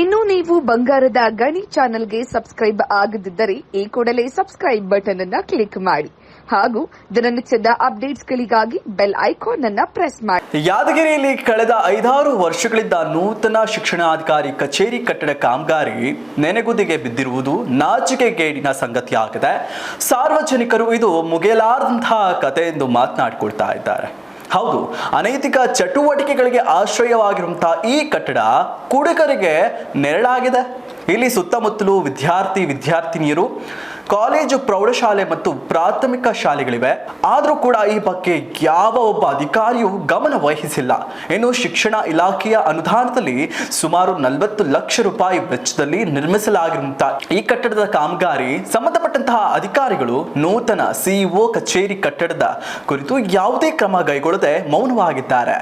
ಇನ್ನು ನೀವು ಬಂಗಾರದ ಗಣಿ ಚಾನೆಲ್ಗೆ ಸಬ್ಸ್ಕ್ರೈಬ್ ಆಗದಿದ್ದರೆ ಈ ಕೂಡಲೇ ಸಬ್ಸ್ಕ್ರೈಬ್ ಬಟನ್ ಅನ್ನು ಕ್ಲಿಕ್ ಮಾಡಿ ಹಾಗೂ ದಿನನಿತ್ಯದ ಅಪ್ಡೇಟ್ಸ್ಗಳಿಗಾಗಿ ಬೆಲ್ ಐಕಾನ್ ಅನ್ನು ಪ್ರೆಸ್ ಮಾಡಿ. ಯಾದಗಿರಿಯಲ್ಲಿ ಕಳೆದ 5-6 ವರ್ಷಗಳಿಂದ ನೂತನ ಶಿಕ್ಷಣಾಧಿಕಾರಿ ಕಚೇರಿ ಕಟ್ಟಡ ಕಾಮಗಾರಿ ನೆನೆಗುದಿಗೆ ಬಿದ್ದಿರುವುದು ನಾಚಿಕೆಗೇಡಿನ ಸಂಗತಿಯಾಗಿದೆ. ಸಾರ್ವಜನಿಕರು ಇದು ಮುಗಿಯಲಾರದಂತಹ ಕತೆ ಎಂದು ಮಾತನಾಡಿಕೊಳ್ತಾ ಇದ್ದಾರೆ. ಹೌದು, ಅನೈತಿಕ ಚಟುವಟಿಕೆಗಳಿಗೆ ಆಶ್ರಯವಾಗಿರುವಂತಹ ಈ ಕಟ್ಟಡ ಕುಡುಕರಿಗೆ ನೆರಳಾಗಿದೆ. ಇಲ್ಲಿ ಸುತ್ತಮುತ್ತಲು ವಿದ್ಯಾರ್ಥಿನಿಯರು, ಕಾಲೇಜು, ಪ್ರೌಢಶಾಲೆ ಮತ್ತು ಪ್ರಾಥಮಿಕ ಶಾಲೆಗಳಿವೆ. ಆದರೂ ಕೂಡ ಈ ಬಗ್ಗೆ ಯಾವ ಒಬ್ಬ ಅಧಿಕಾರಿಯೂ ಗಮನ ವಹಿಸಿಲ್ಲ. ಇನ್ನು ಶಿಕ್ಷಣ ಇಲಾಖೆಯ ಅನುದಾನದಲ್ಲಿ ಸುಮಾರು 40 ಲಕ್ಷ ರೂಪಾಯಿ ವೆಚ್ಚದಲ್ಲಿ ನಿರ್ಮಿಸಲಾಗಿರುವಂತಹ ಈ ಕಟ್ಟಡದ ಕಾಮಗಾರಿ ಸಂಬಂಧಪಟ್ಟಂತಹ ಅಧಿಕಾರಿಗಳು ನೂತನ ಸಿಇಒ ಕಚೇರಿ ಕಟ್ಟಡದ ಕುರಿತು ಯಾವುದೇ ಕ್ರಮ ಕೈಗೊಳ್ಳದೆ ಮೌನವಾಗಿದ್ದಾರೆ.